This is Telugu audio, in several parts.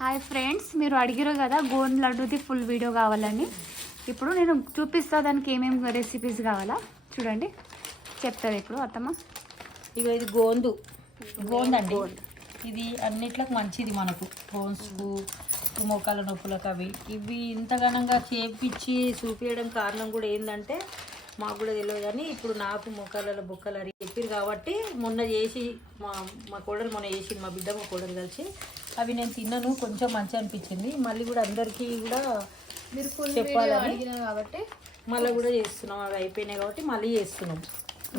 హాయ్ ఫ్రెండ్స్, మీరు అడిగారు కదా గోండ్ లడ్డూది ఫుల్ వీడియో కావాలని. ఇప్పుడు నేను చూపిస్తా దానికి ఏమేమి రెసిపీస్ కావాలా చూడండి. చెప్తారు ఇప్పుడు అత్తమ్మ. ఇగో ఇది గోందండి. ఇది అన్నిట్లకు మంచిది మనకు, బోన్స్కు, మోకాల నొప్పులకు అవి ఇవి ఇంతగానంగా చేపించి చూపించడం కారణం కూడా ఏంటంటే మాకు కూడా తెలియదు. కానీ ఇప్పుడు నాకు మొక్కలలో బొక్కలు అని చెప్పారు కాబట్టి మొన్న చేసి మా కోడలు మొన్న చేసింది, మా బిడ్డ మా కోడలు కలిసి. అవి నేను తిన్నాను, కొంచెం మంచి అనిపించింది. మళ్ళీ కూడా అందరికీ కూడా మీరు చెప్పాలని కాబట్టి మళ్ళీ కూడా చేస్తున్నాం. అవి అయిపోయినాయి కాబట్టి మళ్ళీ చేస్తున్నాం.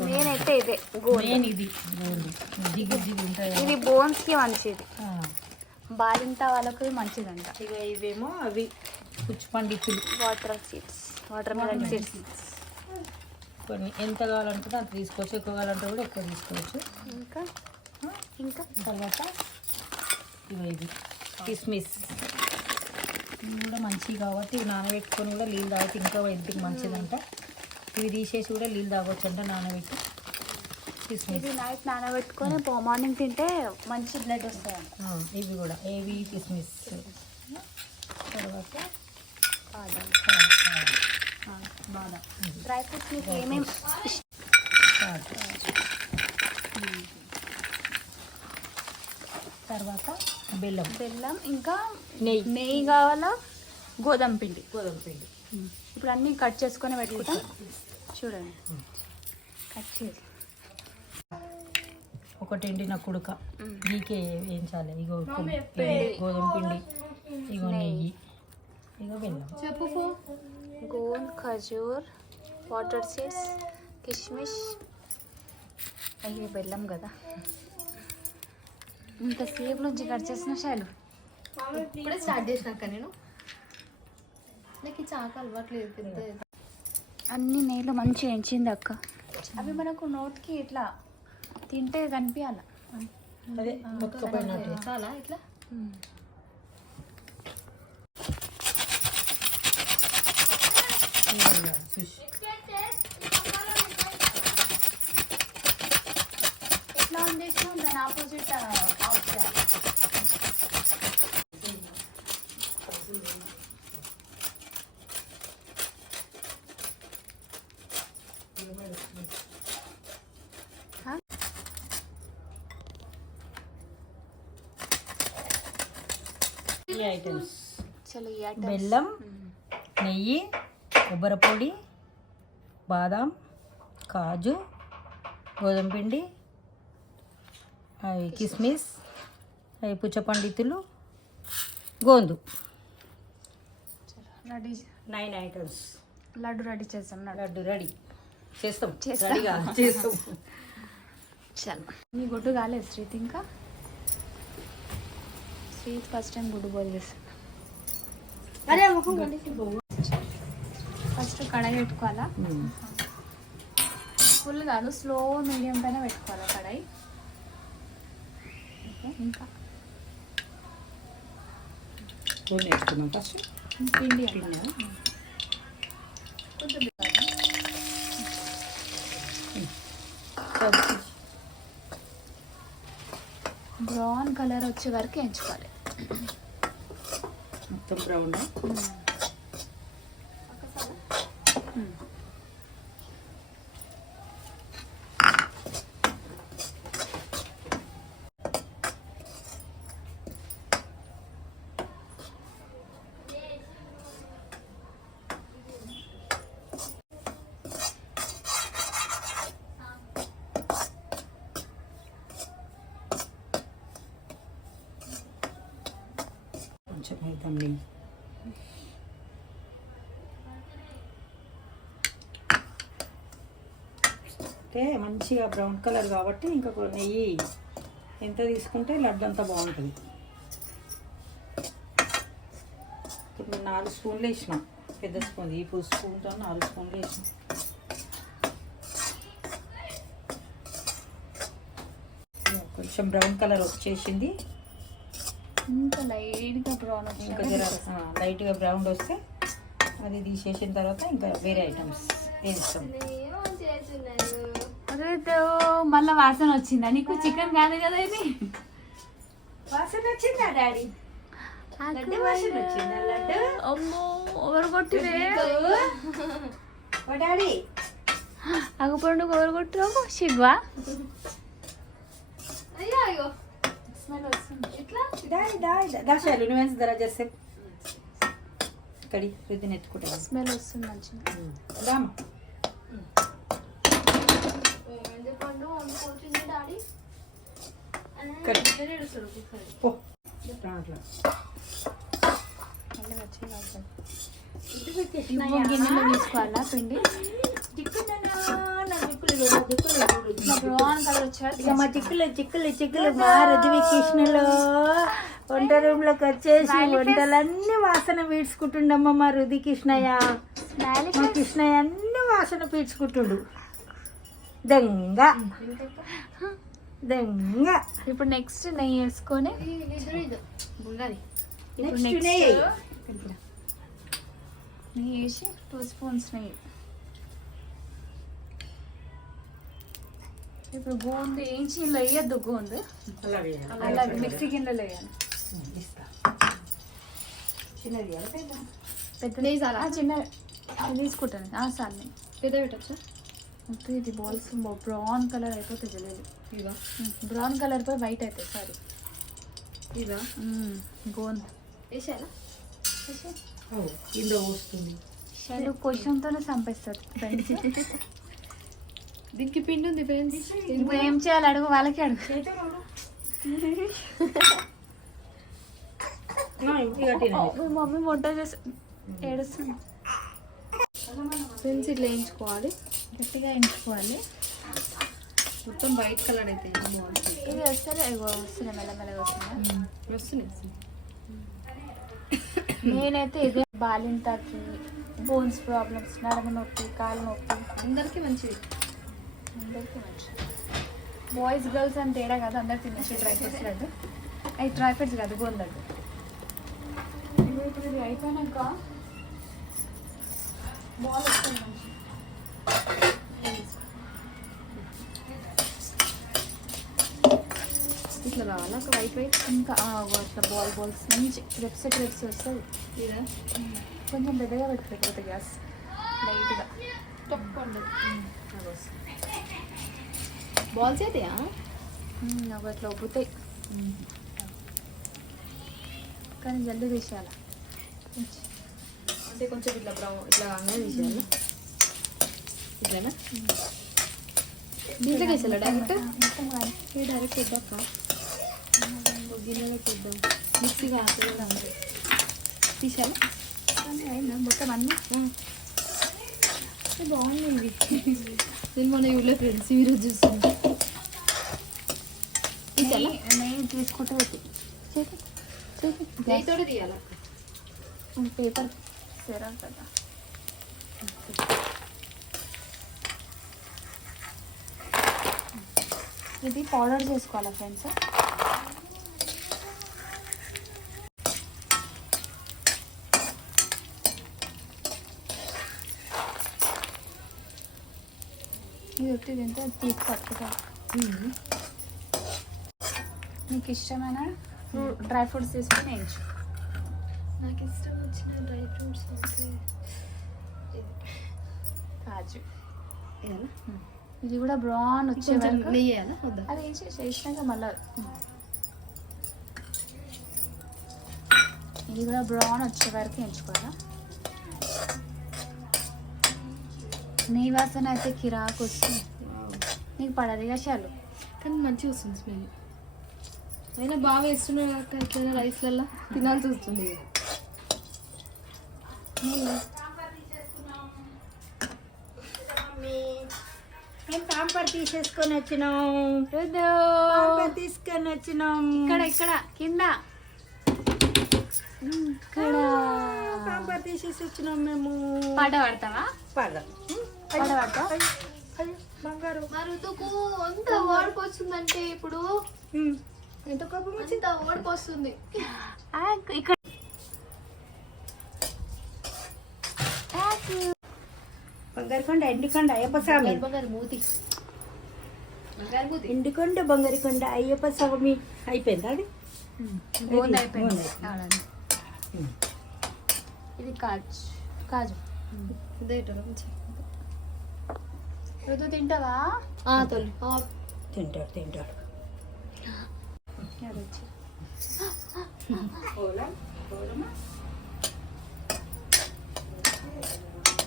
నేనైతే ఇదే మెయిన్ ఇది జిగి ఉంటాయి, ఇది బోన్స్కి మంచిది, బాలింత వాళ్ళకు మంచిదంట. ఇక ఇవేమో అవి పుచ్చిపండితులు, వాటర్ మెలన్ సీడ్స్. కొన్ని ఎంత కావాలంటే అంత తీసుకోవచ్చు, ఎక్కువ కావాలంటే కూడా ఎక్కువ తీసుకోవచ్చు. ఇంకా తర్వాత ఇవి కిస్మిస్ ఇవి కూడా మంచివి కాబట్టి ఇవి నానబెట్టుకొని కూడా నీళ్ళు తాగితే ఇంకా ఇంటికి మంచిదంట. ఇవి తీసేసి కూడా నీళ్ళు తాగొచ్చు అంట నానబెట్టి. కిస్మిస్ ఇది నైట్ నానబెట్టుకొని మార్నింగ్ తింటే మంచి బ్లడ్ వస్తుంది. ఇవి కూడా ఏవి కిస్మిస్. తర్వాత బాదం డ్రై ఫ్రూట్స్ మీకు ఏమేమి తర్వాత బెల్లం ఇంకా నెయ్యి కావాలా, గోధుమ పిండి. ఇప్పుడు అన్నీ కట్ చేసుకొని పెట్టుకుంటాం. చూడండి, కట్ చేసి ఒకటి ఎండిన కుడుక నీకే వేయించాలి. ఇగో గోధుమ పిండి, ఇగో నెయ్యి, ఇగో బెల్లం. గోంద్, ఖజూర్, వాటర్ సీడ్స్, కిస్మిస్. అయ్యి బెల్లం కదా, ఇంతసేపు నుంచి కట్ చేసిన శైలు. ఇప్పుడే స్టార్ట్ చేసినాక నాకు చాకు అలవాట్లేదు. అన్ని నెయ్యిలో మంచిగా ఎంచింది అక్క. అవి మనకు నోట్కి ఇట్లా తింటే కనిపించాల. అదే మొత్తపోయినట్టు చాలా ఇట్లా ఎట్లా ఉంది దాని ఆపోజిట్ ఆఫ్ చేయాలి. ఈ ఐటమ్స్ చలో బెల్లం, నెయ్యి, కొబ్బరి పొడి, బాదం, కాజు, గోధుమ పిండి, అవి కిస్మిస్, అవి పుచ్చపండితులు, గోందు. Ready 9 items. లడ్డు రెడీ చేస్తాం. లడ్డు రెడీ చేస్తాం. చలో, మీ గుడ్డు కాలేదు శ్రీత్. ఇంకా శ్రీత్ ఫస్ట్ టైం గుడ్డు బాయిల్ చేస్తాను. ఫస్ట్ కడాయి పెట్టుకోవాలా, ఫుల్ కాదు, స్లో మీడియం పైన పెట్టుకోవాలా కడాయి. ఇంకా పిండి కొంచెం బ్రౌన్ కలర్ వచ్చే వరకు ఎంచుకోవాలి. మొత్తం బ్రౌన్. కొంచెం వేద్దాం నెయ్యి. అంటే మంచిగా బ్రౌన్ కలర్ కాబట్టి ఇంకా నెయ్యి ఎంత తీసుకుంటే లడ్డు అంతా బాగుంటుంది. ఇప్పుడు నేను 4 స్పూన్లు వేసినాం, పెద్ద స్పూన్. ఈ స్పూన్తో 4 స్పూన్లు వేసినాం. కొంచెం బ్రౌన్ కలర్ వచ్చేసింది. ఇంకా లైట్గా బ్రౌన్ ఇంకా లైట్గా బ్రౌన్ వస్తే అది తీసేసిన తర్వాత ఇంకా వేరే ఐటమ్స్ వేస్తాం. అరే మళ్ళీ వాసన వచ్చిందా నీకు? చికెన్ కాదు కదా ఇది. వాసన వచ్చిందా డాడీ? లడ్డు వాసన వచ్చిందా లడ్డు? అమ్మో ఎవరు కొట్టిరే ఓ డాడీ అగపండు ఎవరు కొట్టిరావు శిగ్వా అయ్యో అయ్యో స్మెల్ వస్తుంది ఇట్లా డాడీ డాడీ దాశాలు నువ్వేం ధర చేస్తే కడి రుద్దిని ఎత్తుకుంటా స్మెల్ వస్తుంది మంచిగా రామ ఏమైంది పండు అనుకోవచ్చింది డాడీ కడి ఏడుస్తాడు ఒకసారి పో రాట్లా మళ్ళీ వచ్చి రాద్దాం. ఇది ఇంకో గిన్నెలో తీసుకోవాలా పిండి బ్రౌన్ కలర్ వచ్చారు మా చిక్కులు మా రుద్వి కృష్ణలో వంట రూమ్ లోకి వచ్చేసి వంటలన్నీ వాసన పీడ్చుకుంటుండమ్మ మా రుది కృష్ణయ్య మా కృష్ణయ్య అన్ని వాసన పీడ్చుకుంటుండు దెంగ దెంగ ఇప్పుడు నెక్స్ట్ నెయ్యి వేసుకొని బుంగాలి ఇప్పుడు నెక్స్ట్ నెక్స్ట్ నెయ్యి వేసి 2 స్పూన్స్ నెయ్యి. ఇప్పుడు గోంది వేయించి ఇలా వేయద్దు గోంది అలా మిక్సీ గిన్నెలో వేయాలి. చిన్నది పెద్ద ఆ, చిన్న తీసుకుంటాను సార్ నేను పెద్ద పెట్టచ్చా మొత్తం ఇది బాల్స్ బ్రౌన్ కలర్ అయిపోతే తెలియదు. ఇవా బ్రౌన్ కలర్ పై వైట్ అవుతాయి సారీ ఇవా గోంద్ వేసేయాలా ఇందులో వస్తుంది షాలు కొంచెంతోనే చంపేస్తారు ఫ్రెండ్స్. దీనికి పిండి ఉంది ఫ్రెండ్స్ ఇప్పుడు ఏం చేయాలి అడుగు వాళ్ళకి అడుగు. మీ మమ్మీ వంట చేసి ఏడుస్తుంది. ఫ్రెండ్స్ ఇట్లా వేయించుకోవాలి గట్టిగా ఎంచుకోవాలి. మొత్తం వైట్ కలర్ అయితే బాగుంటుంది ఇది వస్తుంది వస్తుంది మెల్లమెల్లగా వస్తుంది. వస్తున్నాయి నేనైతే ఇదే బాలింతకి బోన్స్ ప్రాబ్లమ్స్ నడమ నొప్పి కాలు నొప్పి అందరికీ మంచిది అందరికీ మంచిది. బాయ్స్ గర్ల్స్ అని తేడా కాదు అందరు తినచ్చు డ్రై ఫ్రూట్స్ లడ్డు. అవి డ్రై ఫ్రూట్స్ కాదు గోల్ లడ్డు. ఇప్పుడు ఇది అయిపోయినాక బాల్ వస్తుంది మంచి ఇట్లా రావాలా ఒక వైట్ వైట్ ఇంకా అట్లా బాల్స్ మంచి క్రెప్స్ వస్తుంది. ఇదా కొంచెం పెద్దగా పెట్టుకోకపోతే గ్యాస్ లైట్గా తప్పండి బాల్స్ అయితాయా అవి అట్లా ఉబ్బుతాయి కానీ జల్దీ తీసేయాలి. అంటే కొంచెం ఇట్లా బ్రౌన్ ఇట్లా అనేది తీసేయాలా ఇట్లానా దీంట్లోకి వేసేయాలా డైరెక్ట్ మొత్తం కానీ డైరెక్ట్ వేద్దాక గిన్నెలోకి వేద్దాం మిక్సీ కాదు తీసేయాలా కానీ అయిందా మొత్తం అన్నీ బాగుంది ఇది నేను మన యూలో ఫ్రెండ్స్ ఈరోజు చూస్తుంది నెయ్యి తీసుకుంటూ పెట్టి నెయ్యితోటి తీయాలా పేపర్ సేరా కదా. ఇది పౌడర్ చేసుకోవాలా ఫ్రెండ్స్. ఇది వచ్చి తింటే తీసి పట్టుకుంటా. నీకు ఇష్టమైన డ్రై ఫ్రూట్స్ తీసుకొని వేయించు. నాకు ఇష్టం వచ్చిన డ్రై ఫ్రూట్స్ అంటే కాజు వేయాలా ఇది కూడా బ్రౌన్ వచ్చే కొంచెం వరకు నెయ్యి వేయాలా వద్దా అది చేసినాక మళ్ళీ ఇది కూడా బ్రౌన్ వచ్చే వరకు ఎంచుకోవాలా. నెయ్యి వాసన అయితే కిరాకు వస్తుంది. నీకు పడదు చాలు కానీ మంచిగా వస్తుంది స్మెల్ అయినా బాగా వేస్తున్నావు అక్క ఎట్లయినా రైస్లల్లో తినాల్సి వస్తుంది మేము పాంపర్ తీసేసుకొని వచ్చినాం తీసుకొని వచ్చినాం ఇక్కడ కింద ఇక్కడ పాంపర్ తీసేసి వచ్చినాం మేము పాట పాడతావా? పాడ పాట పాడతావా? బంగారు మా ఋతుకు ఎంత ఓడిపు వస్తుందంటే ఇప్పుడు ఎంత కోపం ఎంత ఓడిపు వస్తుంది ఇక్కడ బంగారుకొండ ఎండికొండ అయ్యప్ప స్వామి బంగారు మూతి బంగారు మూతి ఎండికొండ బంగారుకొండ అయ్యప్ప స్వామి అయిపోయిందా అది గోంద అయిపోయింది. ఇది కాజు ఇదే ఇటు కొంచెం. రుతు తింటావా? తొలి తింటాడు అది వచ్చి.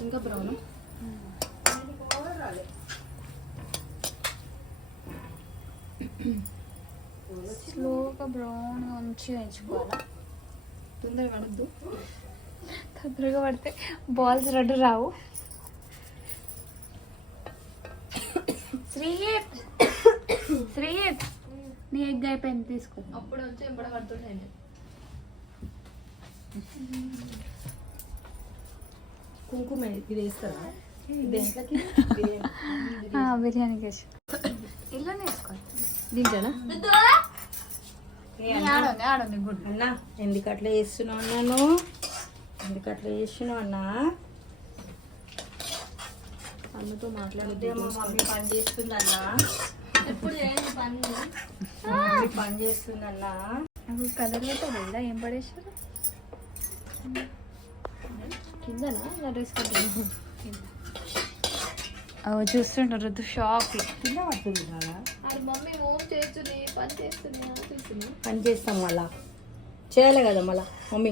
ఇంకా బ్రౌన్ స్లోగా బ్రౌన్ ఉంచి వేయించుకోవాలా. తొందరగా పడద్దు. తొందరగా పడితే బాల్స్ రెడ్ రావు. శ్రీహిత్ నీ ఎగ్ అయిపోయింది తీసుకో. అప్పుడు వచ్చి ఎంబడ పడుతుండే. కుంకుమ ఇది వేస్తారా దేంట్లోకి? బిర్యానీకి వేసి ఇల్లునే వేసుకోవాలి. దీంట్లోనా? ఆడుంది గుడ్. అన్నా ఎందుకు అట్లా చేస్తున్నావు అన్నాను? ఎందుకు అట్లా చేస్తున్నావు అన్నా? అన్నతో లేకపోతే మా మమ్మీ పని చేస్తుందన్నా. ఎప్పుడు చేయండి పని. మమ్మీ పని చేస్తుందన్నా. నాకు కలర్ పెట్టదా? ఏం పడేసారు కిందనా నా డ్రెస్ కట్టాను. చూస్తుంటారు రుతు షాక్. కింద పడుతుంది కదా. అది మమ్మీ హోమ్ చేస్తుంది, పని చేస్తుంది చూస్తుంది. పని చేస్తాం మళ్ళా చేయాలి కదా మళ్ళా మమ్మీ.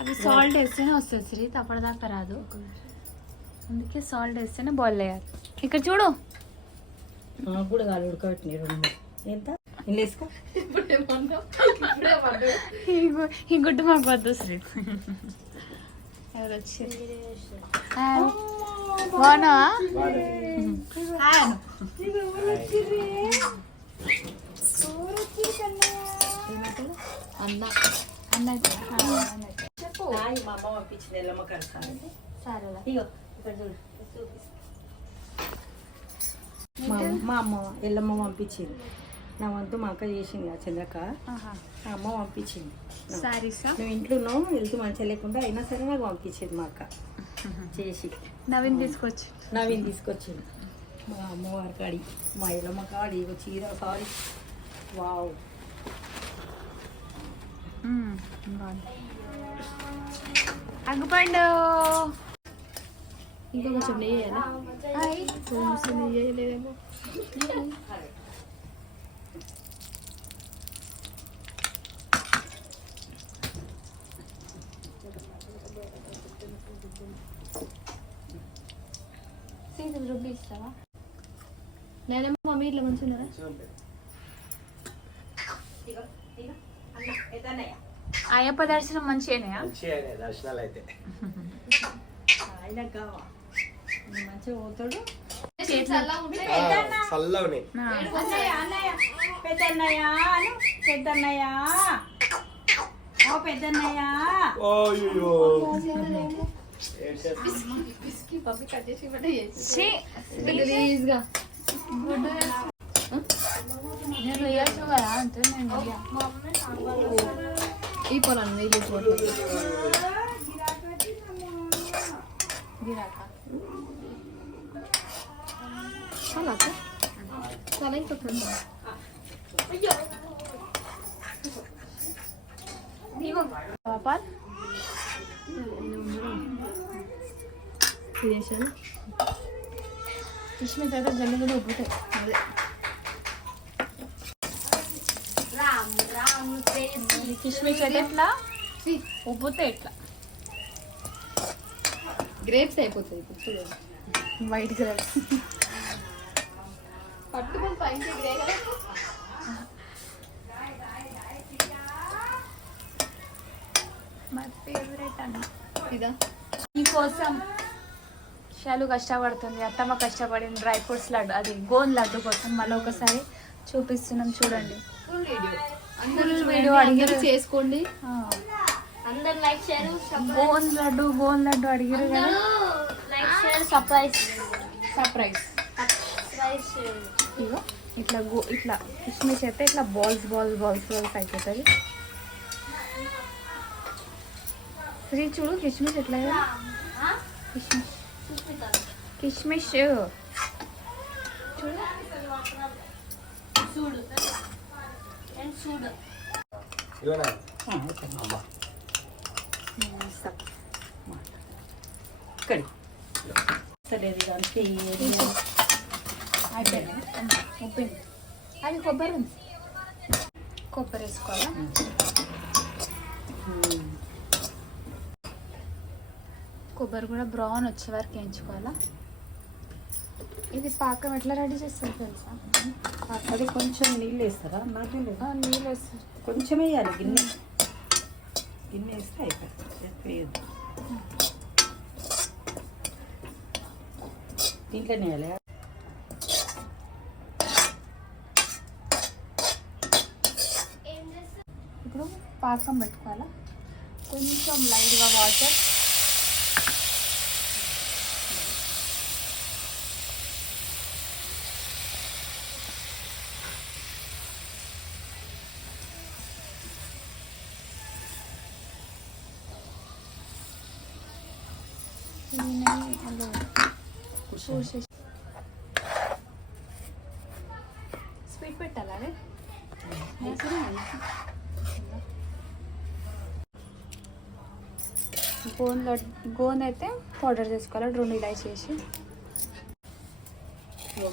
అది సాల్ట్ వేస్తేనే వస్తుంది శ్రీ, తప్పటిదాకా రాదు. అందుకే సాల్ట్ వేస్తేనే బాయిల్ అయ్యాలి. ఇక్కడ చూడు నాకు కూడా కాదు ఉడకబెట్టినాయి 2 ఎంత ఇల్లు వేసుకో. ఈ గుడ్డు మాకు వద్దు శ్రీ. ఎవరు వచ్చారు? బాగున్నావా? అన్న చెప్పు. మా అమ్మ పంపించింది ఎల్లమ్మ కడతాను. సరేలా. ఇగో ఇక్కడ చూడు మా అమ్మ ఎల్లమ్మ పంపించింది. నా వంతు మా అక్క చేసింది ఆ చంద్రక్క. మా అమ్మ పంపించింది. సారీసా? నువ్వు ఇంట్లో ఉన్నావు, వెళ్తూ మంచిగా లేకుండా అయినా సరే నాకు పంపించింది మా అక్క చేసి. నవీన్ తీసుకొచ్చి నవీన్ తీసుకొచ్చింది మా అమ్మవారి కాడి, మా ఎల్లమ్మ కాడి. ఇగో చీర సారీ. వావ్ అగ్గుపండు. ఇంకా కొంచెం నెయ్యి వేయాలా? కొంచెం నెయ్యి వేయలేదేమో. రుబ్బి ఇస్తావా? నేనేమో మమ్మీ ఇట్లా మంచిగా ఉన్నారా? అయ్యప్ప దర్శనం మంచిగానే. దర్శనాలు అయితే మంచిగా పోతాడు. చల్లగా ఉన్నాయి. పెద్దన్నయ్య పెద్దన్నయ్య ఓ పెద్దన్నయ్య. గలీజ్గా. నేను వేయచ్చు కదా అంతే. నేను ఈ పొలాన్ని నీళ్ళు పోతుంది. చాలా చాలా ఇంకొక పాపాల్ చేశాను. కిష్మిస్ అయితే జల్లి కూడా ఉబ్బుతాయి. అదే కిష్మిస్ అయితే ఎట్లా ఉబ్బుతాయి ఎట్లా. గ్రేప్స్ అయిపోతుంది ఇప్పుడు చూడండి. వైట్ కలర్ పట్టుకొని పైకి గ్రే కలర్. మై ఫేవరెట్ అన్న. ఇదా నీకోసం షాలు కష్టపడుతుంది, అత్తమ్మ కష్టపడింది డ్రై ఫ్రూట్స్ లడ్డు, అది గోన్ లడ్డు కోసం మళ్ళీ ఒకసారి చూపిస్తున్నాం చూడండి. అందరూ వీడియో అడిగారు చేసుకోండి. అందరు లైక్ షేర్ గోన్ లడ్డు అడిగారు కదా. Like share surprise surprise. ఇగో ఇట్లా ఇట్లా కిష్మిష్ అయితే ఇట్లా బాల్స్ అయిపోతుంది. శ్రీ చూడు కిష్మిష్ ఎట్లా కిష్మిష్ చూడు. ఇవ్వనా? ఇక్కడి తెలియదు దానికి అయిపోయింది ఉప్పింది. అది కొబ్బరి ఉంది, కొబ్బరి వేసుకోవాలా. కొబ్బరి కూడా బ్రౌన్ వచ్చే వరకు వేయించుకోవాలా. ఇది పాకం ఎట్లా రెడీ చేస్తారు తెలుసా? అది కొంచెం నీళ్ళు వేస్తారా? నాకు నీళ్ళు వేస్తారు, కొంచెం వేయాలి. గిన్నె వేస్తే అయిపోతుంది, వేయద్దు. దీంట్లోనే వేయాలి. ఇప్పుడు పాకం పెట్టుకోవాలా. కొంచెం లైట్గా వాటర్, స్వీట్ పెట్టాలా? అదే గోంద అయితే పౌడర్ చేసుకోవాలి 2 ఇలాచి వేసి.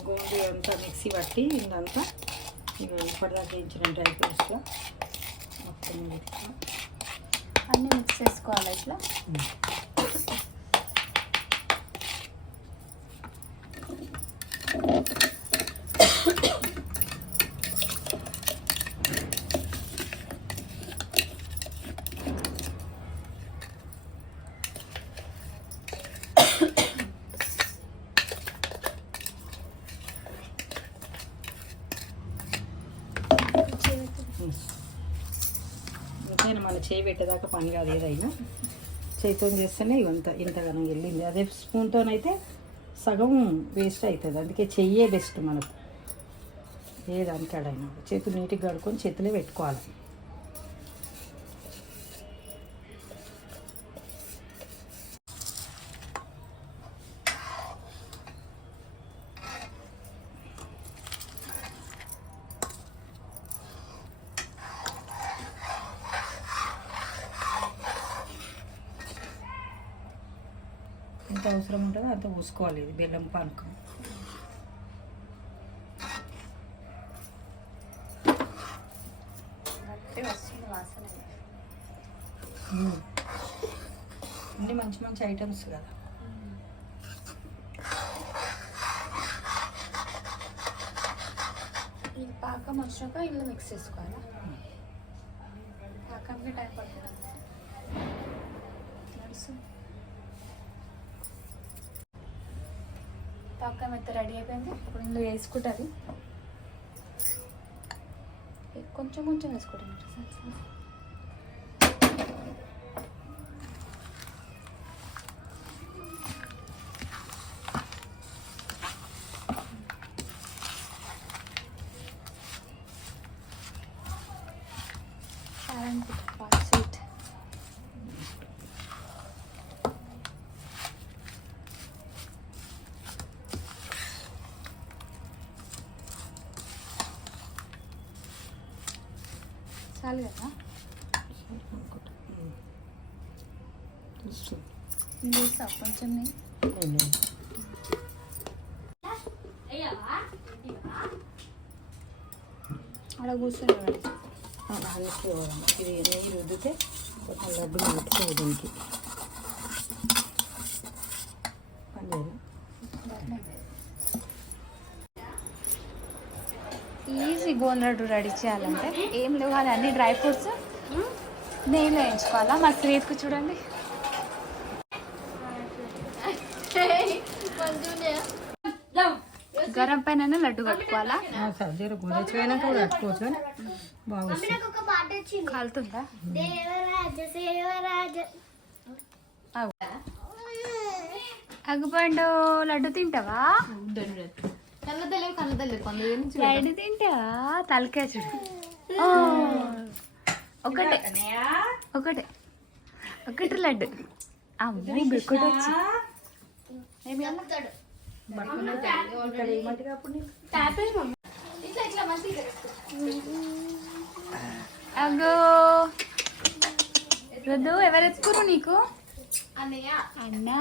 గోంది అంతా మిక్సీ పట్టి ఇదంతా ఇక ఇప్పటిదాకా వేయించిన డ్రై ఫ్రూట్స్లో మొత్తం అన్నీ మిక్స్ చేసుకోవాలి ఇట్లా. ఇంతైనా మన చేయి పెట్టేదాకా పని కాదు, ఏదైనా చేతితో చేస్తేనే ఇంతగానం వెళ్ళింది. అదే స్పూన్తోనైతే సగం వేస్ట్ అవుతుంది. అందుకే చెయ్యే బెస్ట్ మనకు. ఏ దానికాడైనా చేతులు నీట్గా కడుక్కొని చేతులే పెట్టుకోవాలి. ఎంత అవసరం ఉంటుందో అంత పోసుకోవాలి. ఇది బెల్లం పానకం. అన్నీ మంచి మంచి ఐటమ్స్ కదా. ఈ పాకం వచ్చాక ఇల్లు మిక్స్ చేసుకోవాలి. పాకంకి టైం పడుతుంది. పాకం అయితే రెడీ అయిపోయింది. ఇప్పుడు ఇందులో వేసుకుంటుంది. కొంచెం కొంచెం వేసుకుంటాను. స్వీట్ చాలు కదా. వేస్తా కొంచెం అలా కూర్చొని ఇది నెయ్యి రుద్దితే కొంచెం లడ్డుగా పెట్టుకోవాలి. దీనికి పనిచేయాలి. ఈజీ గోన్ లడ్డు రెడీ చేయాలంటే ఏం లేవు కానీ అన్ని డ్రై ఫ్రూట్స్ నెయ్యిలో వేయించుకోవాలా. మా శ్రీకు చూడండి గరం పైన లడ్డు కట్టుకోవాలా. సర్జరీ గోరెచ్చిపోయినాక కూడా కట్టుకోవచ్చు కానీ బాగుంది. కాలుతుందా? అగ్గుపండు లడ్డు తింటావా? లడ్డు తింటావా? తలకాయ చూడు. ఒకటే ఒకటే ఒకటి లడ్డు. అమ్మో బిక్కుడు వచ్చి అగో రుద్దు ఎవరు ఎత్తుకురు నీకు? అన్నయ్య అన్నా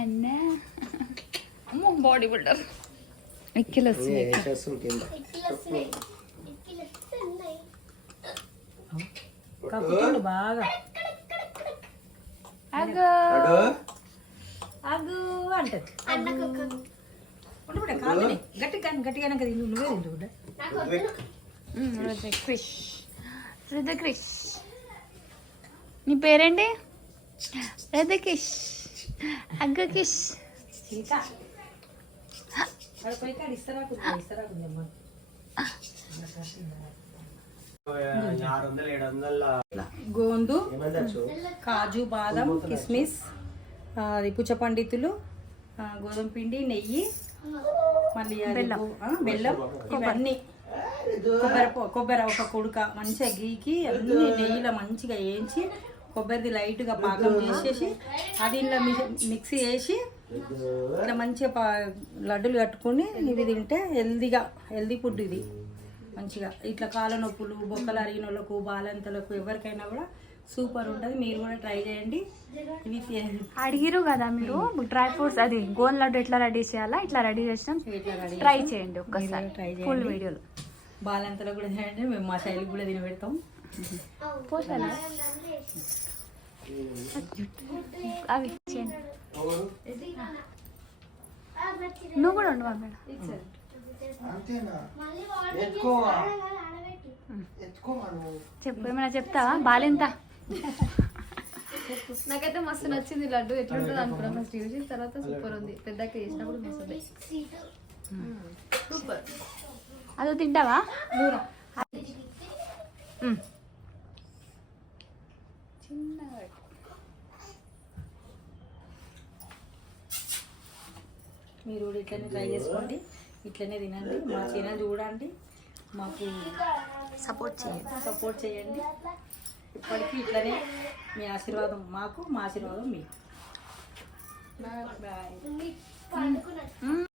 అన్నా అమ్మో బాడీ బిల్డర్ ఎక్కిలు వస్తుంది. వేసేస్తుంది కింద. కక్కుతుండు బాగా. అగో అడు. అగు అంటది. ఉండు బిడ్డ, కాలుని గట్టిగా గట్టిగా నువ్వే తింటు బిడ్డ. రుద్రక్రిష్ రుద్రక్రిష్ నీ పేరేంటి? రుద్రకిష్ అగ్గకిష్. ఇంకా పోయి కాడ ఇస్తారాకుంది అమ్మ. 600 700 గోందు, ఏమందచ్చు? కాజు, బాదం, కిస్మిస్, అది పుచ్చపండితులు, గోధుమ పిండి, నెయ్యి, మళ్ళీ అది బెల్లం, ఇవన్నీ కొబ్బరి ఒక కుడుక మంచిగా గీకి అన్ని నెయ్యిలో మంచిగా వేయించి కొబ్బరిది లైట్గా పాకం చేసేసి అది ఇలా మిక్సీ వేసి ఇట్లా మంచిగా లడ్డూలు కట్టుకొని ఇవి తింటే హెల్దీ ఫుడ్ ఇది. మంచిగా ఇట్లా కాళ్ళ నొప్పులు, బొక్కలు అరిగిన వాళ్ళకు, బాలంతలకు ఎవరికైనా కూడా సూపర్ ఉంటుంది. మీరు కూడా ట్రై చేయండి. ఇవి అడిగిరు కదా మీరు డ్రై ఫ్రూట్స్ అది గోన్ లడ్డు ఎట్లా రెడీ చేయాలా, ఇట్లా రెడీ చేసినాం. ట్రై చేయండి ఒక్కసారి ట్రై ఫుల్ చేయండి. వీడియోలో. బాలంతలో కూడా చేయండి. మేము మా శైలికి కూడా తినబెడతాం. పోతాను అవి చేయండి. నువ్వు కూడా ఉండవా మేడం? చెప్పు ఏమైనా చెప్తావా? బాలెంత? నాకైతే మస్తు నచ్చింది లడ్డు. ఎట్లుంటుంది అనుకున్నా ఫస్ట్ యూజ్ చేసిన తర్వాత సూపర్ ఉంది. పెద్దక్క చేసినప్పుడు మస్తుంది. సూపర్. అదో తింటావా? మీరు కూడా ఇట్లనే ట్రై చేసుకోండి, ఇట్లనే తినండి. మా ఛానల్ చూడండి, మాకు సపోర్ట్ చేయండి. ఇప్పటికీ ఇట్లనే మీ ఆశీర్వాదం మాకు, మా ఆశీర్వాదం మీకు. బాయ్.